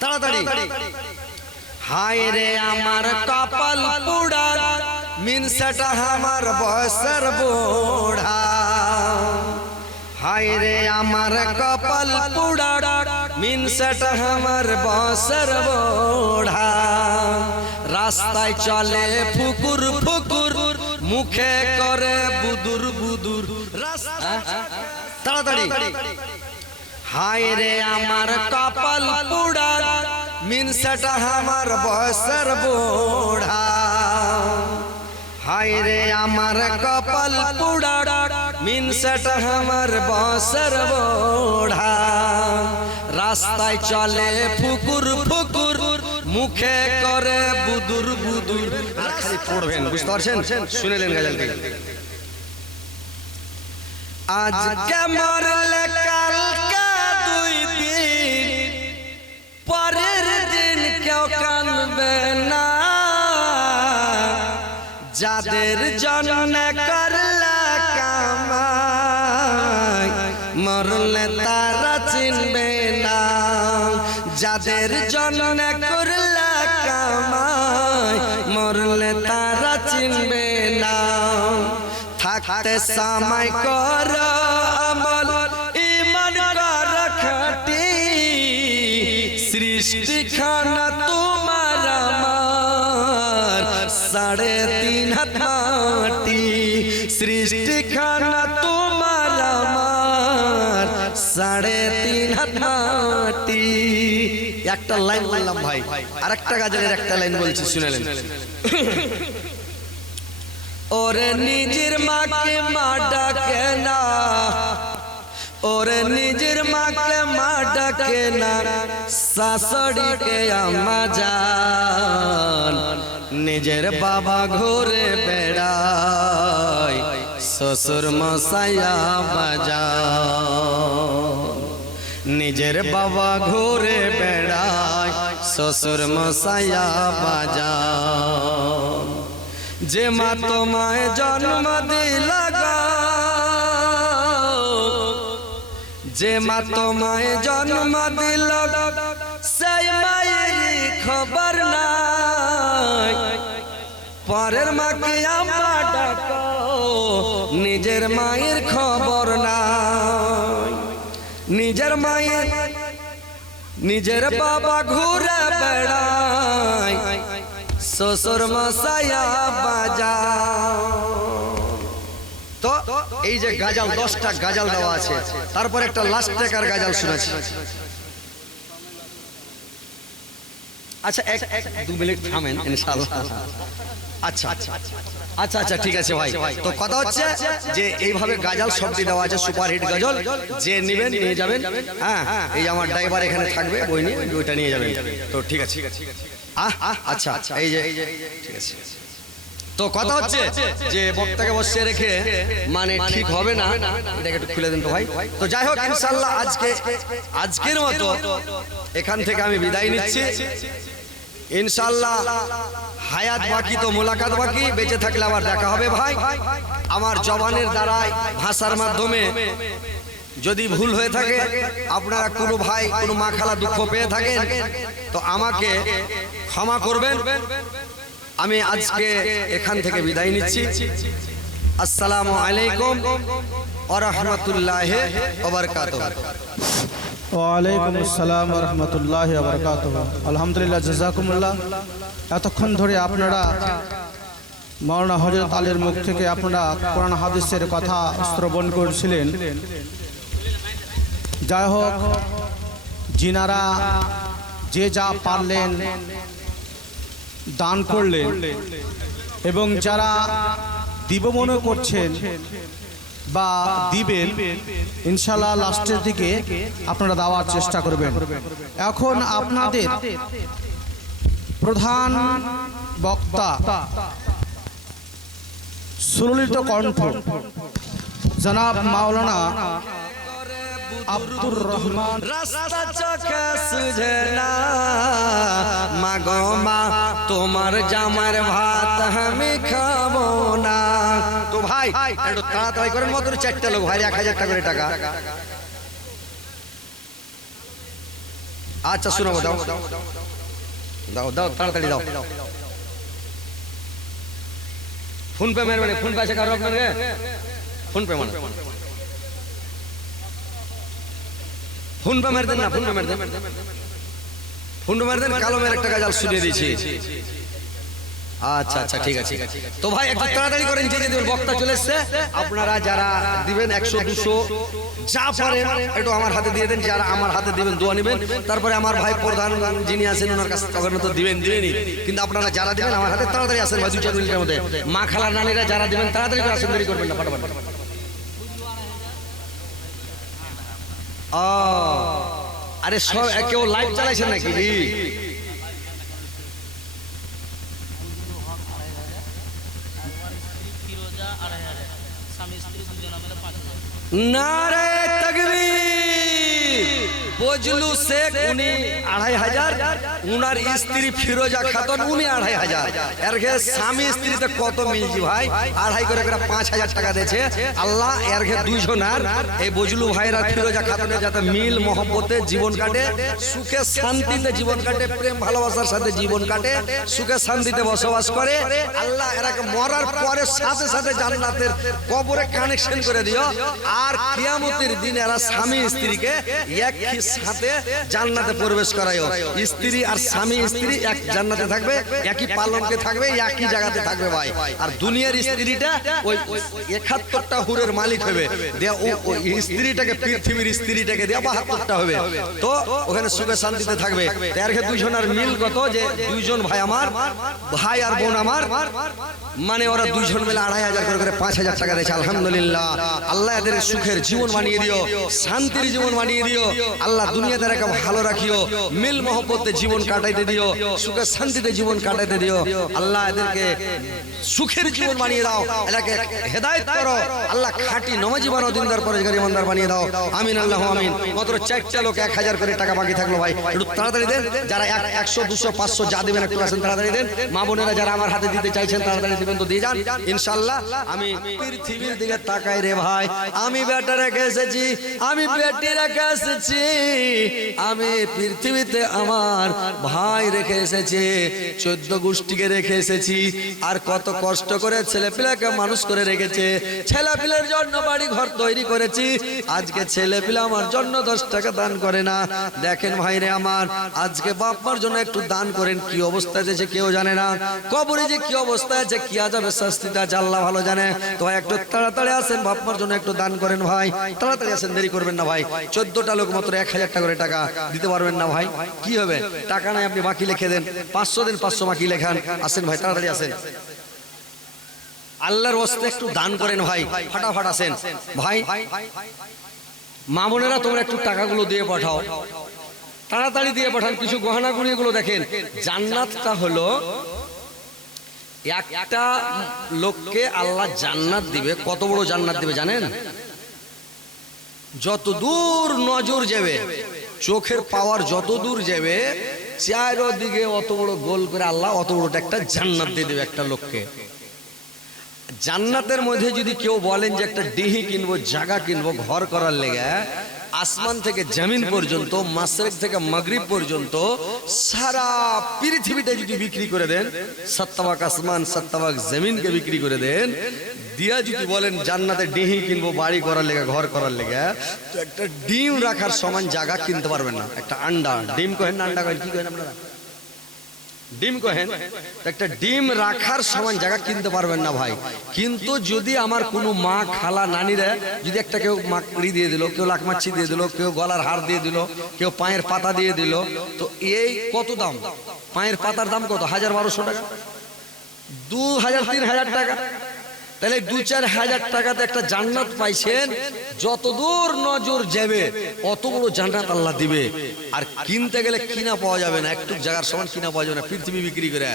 তাড়াতাড়ি। হায় রে আমার কপাল পুড়া, মিনসাটা আমার বয়সের বুড়া। হায় রে আমার কপাল পুড়া, মিনসাটা আমার বয়সের বুড়া। রাস্তায় চলে ফুকুর ফুকুর, মুখে করে বুদুর বুদুর। তাড়াতাড়ি। হায় রে আমার কপাল পুড়া, মিনসাটা আমার বয়সের বুড়া। হায় রে আমার কপাল পুড়া, মিনসাটা আমার বয়সের বুড়া। রাস্তায় চলে ফুকুর ফুকুর, মুখে করে বুদুর বুদুর। আর খালি পড়বেন, বুঝতে পারছেন? শুনেলেন গাজালটি। আজকে মরলে কালকে দুই দিন, পরের দিন কেউ কানবে না। যাদের জন্য করলা কামাই, মরলে তারা চিনবে না। যাদের জন্য করলা কামাই, মরলে তারা চিনবে না। থাকতে সময় কর আমল, ঈমান কর খাঁটি। সৃষ্টি খানা তোমার আমার, 3.5 হাত মাটি। সৃষ্টি খানা তোমার আমার, 3.5 হাত মাটি। একটা লাইন বললাম ভাই, আর একটা গাজলের একটা লাইন বলছি, শুনেলেন? ওরে নিজের মাকে মা ডাকে না, ওরে নিজের মাকে মা ডাকে না, শাশুড়িকে আম্মা জান। নিজের বাবা ঘুরে বেড়ায়, শ্বশুর মশাইয়া বাজান। নিজের বাবা ঘুরে বেড়ায়, শ্বশুর মশাইয়া বাজান। যে মা তোমায় জন্ম দিল গো, যে মা তোমায় জন্ম দিল, সেই মায়ের খবর নাই। পরের মাকে আম্মা ডাকো, নিজের মায়ের খবর নাই। নিজের মায়ের, নিজের বাবা ঘুরে বেড়ায়, শ্বশুর মশাইয়া বাজা। তো এই যে গাজাল, 10টা গাজাল দেওয়া আছে, তারপর একটা লাস্ট টেকার গাজাল শুনেছি। আচ্ছা 1-2 মিনিট থামেন ইনশাআল্লাহ। আচ্ছা আচ্ছা আচ্ছা আচ্ছা ঠিক আছে ভাই। তো কথা হচ্ছে যে এইভাবে গাজাল সবটি দেওয়া আছে, সুপারহিট গাজল। যে নেবেন নিয়ে যাবেন। হ্যাঁ, এই আমার ড্রাইভার এখানে থাকবে, বই নিয়ে ওইটা নিয়ে যাবেন। তো ঠিক আছে। আচ্ছা এই যে ঠিক আছে। তো কথা হচ্ছে যে বক্তাকে বসিয়ে রেখে মানে ঠিক হবে না, এটাকে একটু খুলে দেন তো ভাই। তো যাই হোক ইনশাআল্লাহ আজকের মতো এখান থেকে আমি বিদায় নিচ্ছি। ইনশাআল্লাহ হায়াত বাকি, তো মোলাকাত বাকি। বেঁচে থাকলে আবার দেখা হবে ভাই। আমার জবানের দ্বারাই, ভাষার মাধ্যমে যদি ভুল হয়ে থাকে, আপনারা কোনো ভাই কোনো মা খালা দুঃখ পেয়ে থাকেন, তো আমাকে ক্ষমা করবেন। আমি আজকে এখান থেকে বিদায় নিচ্ছি। আসসালামু আলাইকুম ওয়া রাহমাতুল্লাহি ওয়া বারাকাতুহু। ওয়ালাইকুম আসসালাম ওয়া রাহমাতুল্লাহি ওয়া বারাকাতুহু। আলহামদুলিল্লাহ, জাযাকুমুল্লাহ। এতক্ষণ ধরে আপনারা মাওলানা হযরত আলীর মুখ থেকে আপনারা কোরআন হাদিসের কথা শ্রবণ করছিলেন। যাই হোক, যিনারা যে যা পারলেন দান করলেন, এবং যারা দিব মনে করছেন বা দিবেন, ইনশাআল্লাহ লাস্টের দিকে আপনারা দেওয়ার চেষ্টা করবেন। এখন আপনাদের প্রধান বক্তা সুললিত কণ্ঠ জনাব মাওলানা আব্দুর রহমান। রাস্তা চোখে সুঝে না মাগো মা, তোমার জামার ভাত আমি খাবো না। তো ভাই একটু তাড়াতাড়ি করেন, মাত্র 4টা লোক ভাই, 1000 টাকা করে টাকা। আচ্ছা শোনাবো, দাও দাও দাও তাড়াতাড়ি দাও। ফোন পে মেরে, ফোন পে আছে কারো আপনার? ফোন পে মানে ফোন পে মেরে দেন না, ফোন পে মেরে দেন, ফোন পে মেরে দেন। কালো মেরে একটা গাজাল শুনিয়ে দিয়েছি। আচ্ছা আচ্ছা ঠিক আছে। তো ভাই একটু তাড়াতাড়ি করেন, যে যে বক্তা চলে এসছে। আপনারা যারা দিবেন 100 200 যা পারেন একটু আমার হাতে দিয়ে দেন। যারা আমার হাতে দিবেন দোয়া নেবেন, তারপরে আমার ভাই প্রধান যিনি আছেন ওনার কাছে তখন তো দিবেনই। কিন্তু আপনারা যারা দিবেন আমার হাতে তাড়াতাড়ি আসেন ভাই, 2-4 মিনিটের মধ্যে। মা খালার নানিরা যারা দিবেন তাড়াতাড়ি করে আসেন, দেরি করবেন না, ফটাফট। আরে সব কেউ লাইভ চালাইছেন নাকি? নারে তাকবীর। বজলু শেখ উনি 2500, উনার স্ত্রী ফিরোজা খাতুন উনি 2500। এর স্বামী স্ত্রীতে কত মিলছি ভাই? 2.5 করে 5000 টাকা দিয়েছে আল্লাহ। এর দুইজনার এই বজলু ভাইয়ের আর ফিরোজা খাতুনের যাতে মিল মহব্বতে জীবন কাটে, সুখে শান্তিতে জীবন কাটে, প্রেম ভালোবাসার সাথে জীবন কাটে, সুখে শান্তিতে বসবাস করে আল্লাহ। এরাকে মরার পরে সাথে সাথে জান্নাতের কবরে কানেকশন করে দিও। আর কিয়ামতের দিন এরা স্বামী স্ত্রীকে একই সাথে জান্নাতে প্রবেশ করায়ও। স্ত্রী আর স্বামী স্ত্রী এক জান্নাতে থাকবে, একই পালনকে থাকবে, একই জায়গাতে থাকবে ভাই। আর দুনিয়ার স্ত্রীটা ওই 71টা হুরের মালিক হবে, ওই স্ত্রীটাকে পৃথিবীর স্ত্রীটাকে দেয়া 72টা হবে। তো ওখানে সুখে শান্তিতে থাকবে। এর দুইজনের মিল কত, যে দুইজন ভাই আমার, ভাই আর বোন আমার, মানে ওরা দুইজন মিলে 2500 করে 5000 টাকা দিয়েছে। আলহামদুলিল্লাহ। আল্লাহ এদের সুখের জীবন বানিয়ে দিও, শান্তির জীবন বানিয়ে দিও আল্লাহ। দুনিয়াতে এরাকে ভালো রাখিও, মিল মহব্বতে জীবন কাটাইতে দিও, সুখে শান্তিতে জীবন কাটাইতে দিও আল্লাহ। এদেরকে সুখের জীবন বানিয়ে দাও, এলাকে হেদায়েত করো আল্লাহ। খাঁটি নমাজি বানাও, দিনদার পরেশগার ইমানদার বানিয়ে দাও। আমিন আল্লাহ আমিন। মাত্র 4টা লোক 1000 করে টাকা বাকি থাকলো ভাই, একটু তাড়াতাড়ি দেন। যারা 100 200 500 যা দিবেন একটু আসেন, তাড়াতাড়ি দেন। মা বোনেরা যারা আমার হাতে দিতে চাইছেন তাড়াতাড়ি দিবেন, তো দিয়ে যান ইনশাআল্লাহ। আমি পৃথিবীর দিকে তাকাই রে ভাই, আমি বেটা রেখে এসেছি, আমি বেটি রেখে এসেছি, আমি পৃথিবীতে আমার ভাই রেখে এসেছি, 14 গোষ্ঠীকে রেখে এসেছি। আর কত কষ্ট করে ছেলেপিলাকে মানুষ করে রেখেছে, ছেলেপিলের জন্য বাড়ি ঘর তৈরি করেছি। আজকে ছেলেপিলা আমার জন্য 10 টাকা দান করে না। দেখেন ভাইরে আমার, আজকে বাপমার জন্য একটু দান করেন। কি অবস্থা আছে কেউ জানে না, কবরে যে কি অবস্থা আছে, কি আযাবের শাস্তিটা আল্লাহ ভালো জানে। তো একটু তাড়াতাড়ি আসেন, বাপমার জন্য একটু দান করেন ভাই, তাড়াতাড়ি আসেন, দেরি করবেন না ভাই। 14টা লোক মাত্র 1000 টাকা করে টাকা দিতে পারবেন না ভাই? কি হবে? টাকা নাই, আপনি বাকি লিখে দেন, 500 দিন, 500 বাকি লেখান। আসেন ভাই, তাড়াতাড়ি আসেন, আল্লাহর ওয়াস্তে একটু দান করেন ভাই, ফাটাফাট আসেন ভাই। মা বোনেরা তোমরা একটু টাকাগুলো দিয়ে পাঠাও, তাড়াতাড়ি দিয়ে পাঠান। কিছু গহনা গুলো দেখেন। জান্নাতটা হলো, একটা লোককে আল্লাহ জান্নাত দিবে। কত বড় জান্নাত দিবে জানেন? যত দূর নজর যাবে, চোখের পাওয়ার যত দূর যাবে, চারিদিকে অত বড় গোল করে আল্লাহ অত বড় একটা জান্নাত দিয়ে দেবে একটা লোককে। জান্নাতের মধ্যে যদি কেউ বলেন যে একটা ডিহি কিনবো, জায়গা কিনবো ঘর করার লেগে, আসমান থেকে জমিন পর্যন্ত, মাশরিক থেকে মাগরিব পর্যন্ত সারা পৃথিবীটা যদি বিক্রি করে দেন, 7 ভাগ আসমান 7 ভাগ জমিনকে বিক্রি করে দেন, দিয়া যদি বলেন জান্নাতে ডিহি কিনবো বাড়ি করার লেগে, ঘর করার লেগে, তো একটা ডিম রাখার সমান জায়গা কিনতে পারবেন না। একটা আন্ডা, ডিম কহেন না আন্ডা কহেন, কি কহেন আপনারা? ডিম কহেন। একটা ডিম রাখার সমান জায়গা কিনতে পারবেন না ভাই। কিন্তু যদি আমার কোনো মা খালা নানিরা যদি একটা, কেউ মাকড়ি দিয়ে দিল, কেউ লাকমাচ্ছি দিয়ে দিল, কেউ গলার হার দিয়ে দিল, কেউ পায়ের পাতা দিয়ে দিল, তো এই কত দাম? পায়ের পাতার দাম কত? 1000-1200 টাকা, 2000-3000 টাকা। তাহলে 2-4 হাজার টাকাতে একটা জান্নাত পাইছেন। যত দূর নজর যাবে অত বড় জান্নাত আল্লাহ দিবে। আর কিনতে গেলে কিনা পাওয়া যাবে না, একটু জায়গার সমান কিনা পাওয়া যাবে না, পৃথিবী বিক্রি করে।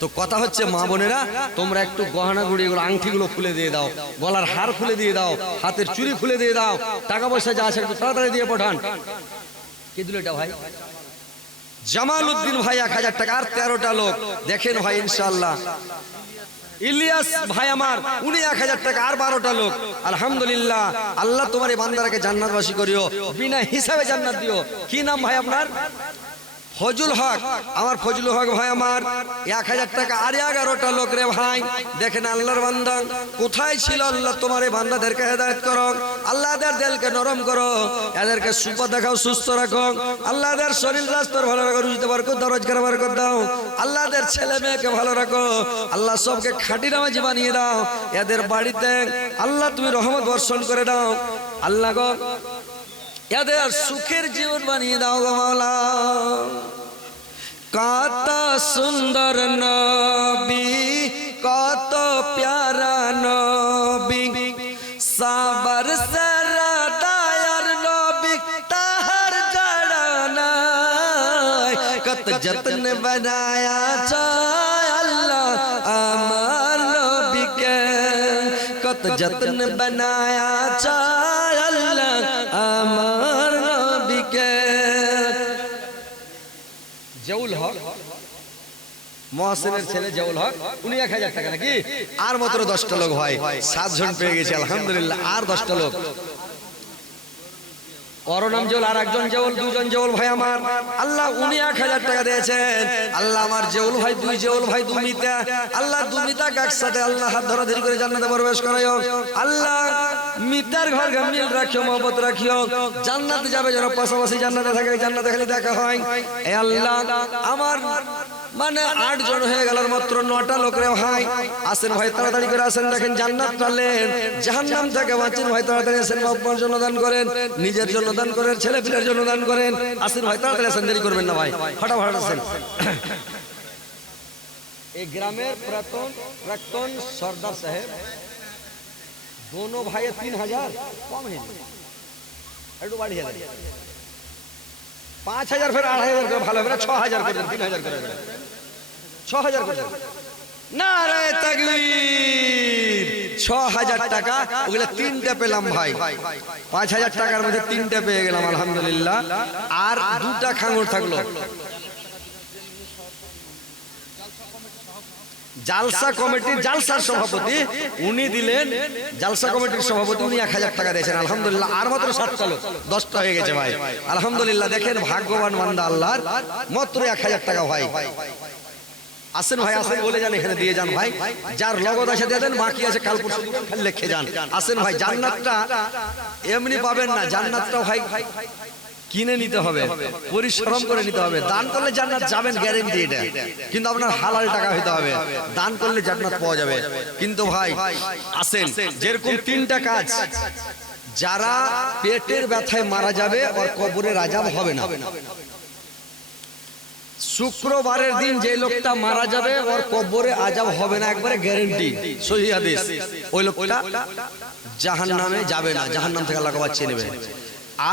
তো কথা হচ্ছে মা বোনেরা, তোমরা একটু গহনা গুড়িগুলো, আংটিগুলো খুলে দিয়ে দাও, গলার হার খুলে দিয়ে দাও, হাতের চুড়ি খুলে দিয়ে দাও, টাকা পয়সা যা আছে একটু তাড়াতাড়ি দিয়ে পাঠান। কে দিল এটা ভাই? জামালউদ্দিন ভাই 1000 টাকা। আর 13টা লোক দেখেন ভাই ইনশাআল্লাহ। ইলিয়াস ভাই আমার, উনি 1000 টাকা। আর 12টা লোক। আলহামদুলিল্লাহ, আল্লাহ তোমার এই বান্দারাকে জান্নাতবাসী করিও, বিনা হিসাবে জান্নাত দিও। কি নাম ভাই আপনার? ফজল হক, আমার ফজল হক ভাই আমার 1000 টাকা। আর 11টা লোক রে ভাই, দেখেন আল্লাহর বান্দা কোথায় ছিল। আল্লাহ তোমার এই বান্দাদেরকে হেদায়েত করো, আল্লাহ এদের দিলকে নরম করো, এদেরকে সুখ দেখাও, সুস্থ রাখো। আল্লাহ এদের শরীর স্বাস্থ্য ভালো রাখো, রুজিতে বরকত দাও, রোজগার বরকত দাও। আল্লাহ এদের ছেলে মেয়েকে ভালো রাখো, আল্লাহ সবকে খাঁটি নামাজি বানিয়ে দাও। এদের বাড়িতে আল্লাহ তুমি রহমত বর্ষণ করে দাও। আল্লাহ গো এদের সুখের জীবন বানিয়ে দাও গো মাওলা। কত সুন্দর নবী, কত প্যারা নবী, সাবর সারা দায়ার নবী, তাহার জড়া নাই। কত যত্ন বানায়া চায় আল্লাহ আমার নবীকে, কত যত্ন বানায়া চায় আল্লাহ আমার নবীকে। জাউল হক, মহসিনের ছেলে জাউল হক, উনি 1000 টাকা নাকি। আর মাত্র 10টা লোক ভাই, 7 জন পেয়ে গেছে আলহামদুলিল্লাহ। আর 10টা লোক, অরনাম জাউল, আর একজন জাউল, 2 জন জাউল ভাই আমার। আল্লাহ উনি 1000 টাকা দিয়েছেন। আল্লাহ আমার জাউল ভাই, 2 জাউল ভাই, 2 মিতা, আল্লাহ 2 মিতা একসাথে আল্লাহ হাত ধরাধরি করে জান্নাতে প্রবেশ করাইও। আল্লাহ মিতার ঘর মিল রাখিও, মহব্বত রাখিও, জান্নাতে যাবে যেন পাশাপাশি জান্নাতে থাকে, জান্নাতে খালি দেখা হয়। এ আল্লাহ আমার মানে 8 জন হয়ে গেল, মাত্র 9টা লোক রে ভাই। আসেন ভাই তাড়াতাড়ি করে আসেন, দেখেন জান্নাত পেলেন, জাহান্নাম থেকে বাঁচেন ভাই। তাড়াতাড়ি আসেন, বাবার জন্য দান করেন, নিজের জন্য দান করেন, ছেলে পিলের জন্য দান করেন। আসেন ভাই তাড়াতাড়ি আসেন, দেরি করবেন না ভাই, ফটাফট আসেন। এই গ্রামের প্রাক্তন সর্দার সাহেব, दोनों भाई 3000 कम है, একটু বাড়িয়ে দেন। 5000 ফের 2500 করে ভালো হবে না, 6000 করে দেন, 3000 করে দেন, 6000 করে দেন। নারে তাকবীর, 6000 টাকা, ওগুলা 3টে পেলাম ভাই। 5000 টাকার মধ্যে 3টে পেয়ে গেলাম আলহামদুলিল্লাহ। আর 2টা খাঙ্গর থাকলো। জালসা কমিটির জালসার সভাপতি উনি দিলেন, জালসা কমিটির সভাপতি উনি 1000 টাকা দিয়েছেন আলহামদুলিল্লাহ। আর মাত্র 7টা লোক, 10টা হয়ে গেছে ভাই আলহামদুলিল্লাহ। দেখেন ভাগ্যবান বান্দা আল্লাহর, মাত্র 1000 টাকা ভাই। আসেন ভাই আসেন, বলে যান এখানে দিয়ে যান ভাই, যার লগত আছে দিয়ে দেন, বাকি আছে কাল পরশু দিবেন, খালি লিখে যান। আসেন ভাই, জান্নাতটা এমনি পাবেন না, জান্নাতটা ভাই কিনে নিতে হবে, পরিশ্রম করে নিতে হবে। দান করলে জান্নাত যাবেন গ্যারান্টি এটা, কিন্তু আপনার হালাল টাকা হইতে হবে। দান করলে জান্নাত পাওয়া যাবে। কিন্তু ভাই আসেন, যেরকম 3টা কাজ, যারা পেটের ব্যথায় মারা যাবে ওর কবরের আযাব হবে না। শুক্রবারের দিন যে লোকটা মারা যাবে ওর কবরে আযাব হবে না, একবারে গ্যারান্টি, সহিহ হাদিস। ওই লোকটা জাহান্নামে যাবে না, জাহান্নাম থেকে আল্লাহ বাঁচিয়ে নেবে।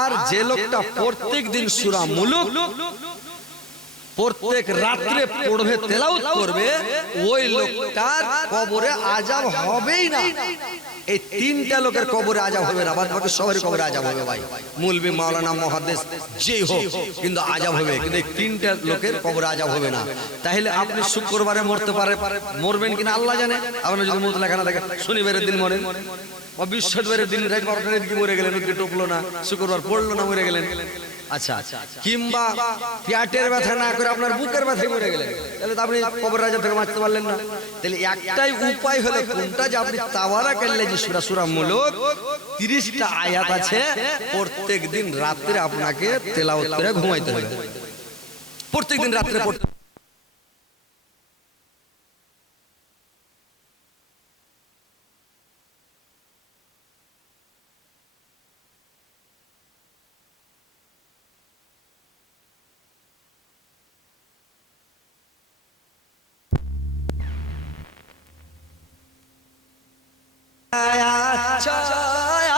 আর যে লোকটা প্রত্যেক দিন সূরা মুলুক প্রত্যেক রাত্রে পড়বে, তেলাওয়াত করবে, ওই লোকটার কবরে আযাব হবেই না। এই 3টা লোকের কবরে আযাব হবে না, বাদ বাকি সবার কবরে আযাব হবে ভাই। মুলবি, মাওলানা, মুহাদ্দিস যেই হোক, কিন্তু আযাব হবে। কিন্তু এই 3টা লোকের কবরে আযাব হবে না। তাহলে আপনি শুক্রবারে মরতে পারে, মরবেন কিনা আল্লাহ জানে। আপনি যদি মুত লেখা না থাকে, শনিবারের দিন মরেন, বা বৃহস্পতিবারের দিন রাত 12টার দিকে মরে গেলেন, ওদিকে টপলো না, শুক্রবার পড়লো না, মরে গেলেন। আচ্ছা, কিংবা পেটের ব্যথা না করে আপনার বুকের ব্যথায় মরে গেলেন, তাহলে তো আপনি কবরের আযাব থেকে বাঁচতে পারলেন না। তাহলে একটাই উপায় হলো কোনটা, যে আপনি তাওয়ারা করলে যে সূরা মুলুক 30টা আয়াত আছে, প্রত্যেক দিন রাত্রে আপনাকে তেলাওয়াত করে ঘুমাইতে হবে। প্রত্যেক দিন রাত্রে পড়তে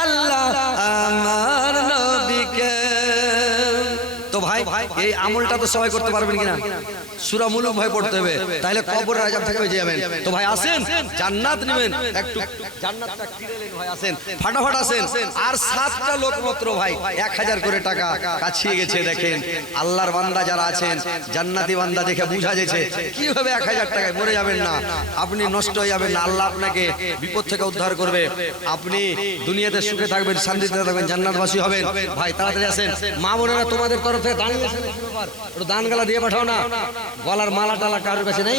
আল্লাহ আমার নবীকে। তো ভাই এই আমলটা তো সবাই করতে পারবেন কিনা? সূরা মুলুক ভাই পড়তে হবে, তাহলে কবরের আযাব থেকে বেঁচে যাবেন। তো ভাই আসেন, জান্নাত নেবেন, একটু জান্নাতটা কিনে নেন ভাই, আসেন ফাটাফাট আসেন। আর 7টা লোক মাত্র ভাই 1000 করে টাকা কাছিয়ে গেছে। দেখেন আল্লাহর বান্দা যারা আছেন, জান্নাতি বান্দা দেখে বুঝা যাচ্ছে কিভাবে 1000 টাকায় মরে যাবেন না, আপনি নষ্ট হয়ে যাবেন না, আল্লাহ আপনাকে বিপদ থেকে উদ্ধার করবে, আপনি দুনিয়াতে সুখে থাকবেন, শান্তিতে থাকবেন, জান্নাতবাসী হবেন। ভাই তাড়াতাড়ি আসেন, মা বোনেরা তোমাদের তরফে দাঁড়িয়ে আছেন। একটু দান গালা দিয়ে পাঠাও না, গলার মালা টালা কারোর কাছে নেই?